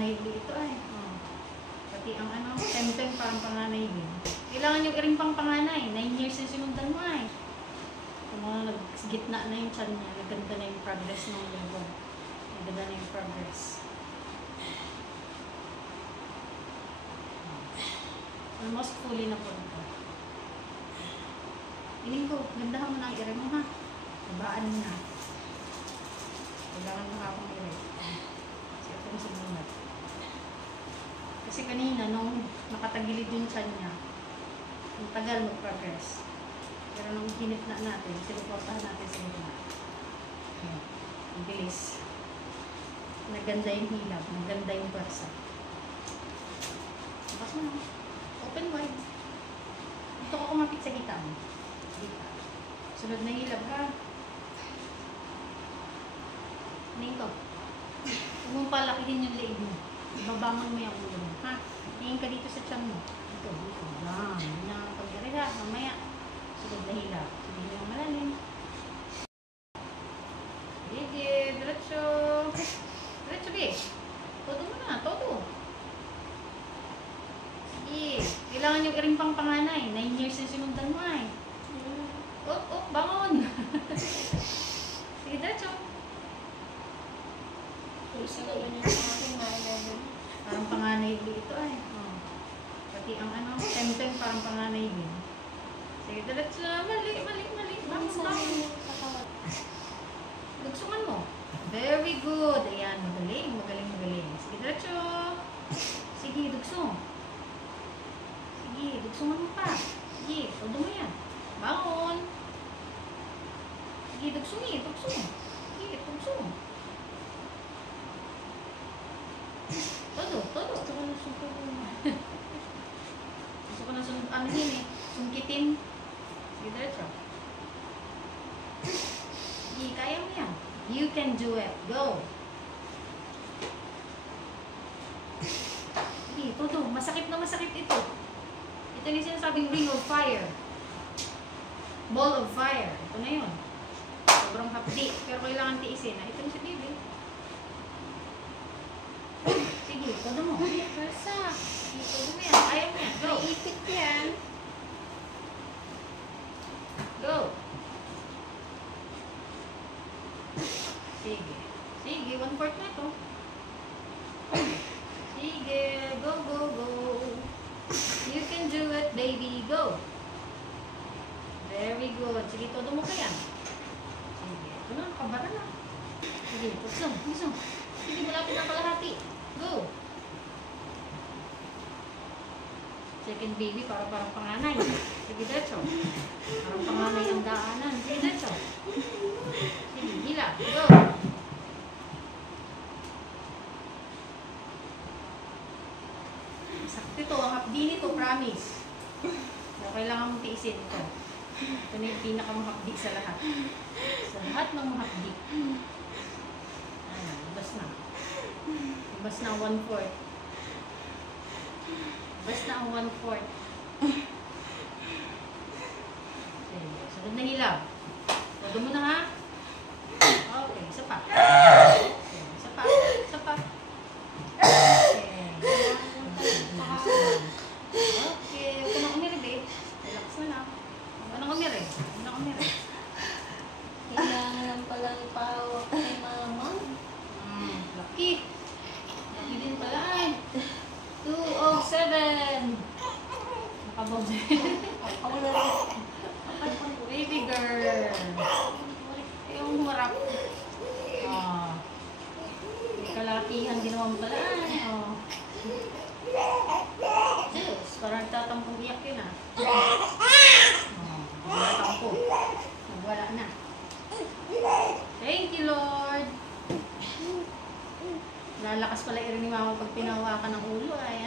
panganay din ito ay. Pati ang ano, temtem parang panganay din. Kailangan yung iring pang panganay. 9 years yung sinundan mo ay. Kung mga nag-gitna na yung chan niya, naganda na yung progress ng level. Naganda na yung progress. Almost fully na po ito. Ining ko, gandahan mo na ang iring mo ha. Babaan mo na. Kailangan mo akong iring. Kasi ito yung sinulat. Kasi kanina, nung nakatagilid yung chan niya, ang tagal mag-progress. Pero nung hinit na natin, sinuportahan natin sa hina. Ang bilis. Naganda yung hilab, naganda yung barsa. Bukas mo na. Open wide. Ito ko kumapit sa hita mo. Hita. Sunod na hilab ha. Tingin ko. Huwag mong palakihin yung leeg mo. Ibabangon mo yung ulo mo. Ha? Tingin ka dito sa tiyan mo. Dito. Yan. Hindi na pag-ari ha. Mamaya. Sunod na hilab. Sabihin mo yung malalim. Sige. Diretso. Diretso, be. Todo mo na. Todo. Sige. Kailangan yung iring pang panganay. 9 years yung sinundan mo ay. Bangon. Sige, diretso. Isa naman yung aking na-11. Parang panganay din ito ay. Pati ang ano, temtem parang panganay din. Sige, diretso. Mali. Bangon. Dugsungan mo. Very good. Ayan, magaling. Sige, diretso. Sige, dugsong. Sige, dugsungan mo pa. Sige, todo mo yan. Bangon. Sige, dugsong. Sige, dugsong. Todo. Gusto ko na sunod mo. Gusto ko na sunod. Ano yun eh? Sungkitin. Sige, diretso. Sige, kaya mo yan. You can do it. Go. Sige, todo. Masakit na masakit ito. Ito na yung sinasabing ring of fire. Ball of fire. Ito na yun. Sobrang hapdi. Pero kailangan tiisin. Ito na si baby. Sige, todo mo. Basta. Todo mo yan. Ayaw mo yan. Go. May ipit yan. Go. Sige. Sige, 1/4 na ito. Sige, go. You can do it, baby. Go. Very good. Sige, todo mo ka yan. Sige, ito na, kabara na. Sige, puksong. Sige, malapit na kalahati. Go. Second baby, parang panganay. Sige, diretso. Parang panganay ang daanan. Sige, diretso. Sige, hila. Go. Sakto ito. Ang hapdi nito, promise. So, kailangan mong tiisin ito. Ito na yung pinakamahapdi sa lahat. Sa lahat ng mahapdi. Ayan, labas na. Labas na ang 1/4. Labas na ang 1/4. Okay, sunod na hilab. Todo mo na ha? Okay, isa pa. Okay, isa pa. Okay, huwag ka na umirig eh. Relax na lang. Huwag ka na umirig. Kailangan lang pala ipawak kay mama. Lucky. Lucky din pala ay. 207. Nakabog din. Baby girl. Yung humarap. May kalatihan din naman pala ay. Diyos, parang nagtatampong iyak yun ah. Nagtatampo. Nagwala na. Thank you, Lord. Lalakas pala irin ni mama pag pinahawakan ng ulo ay.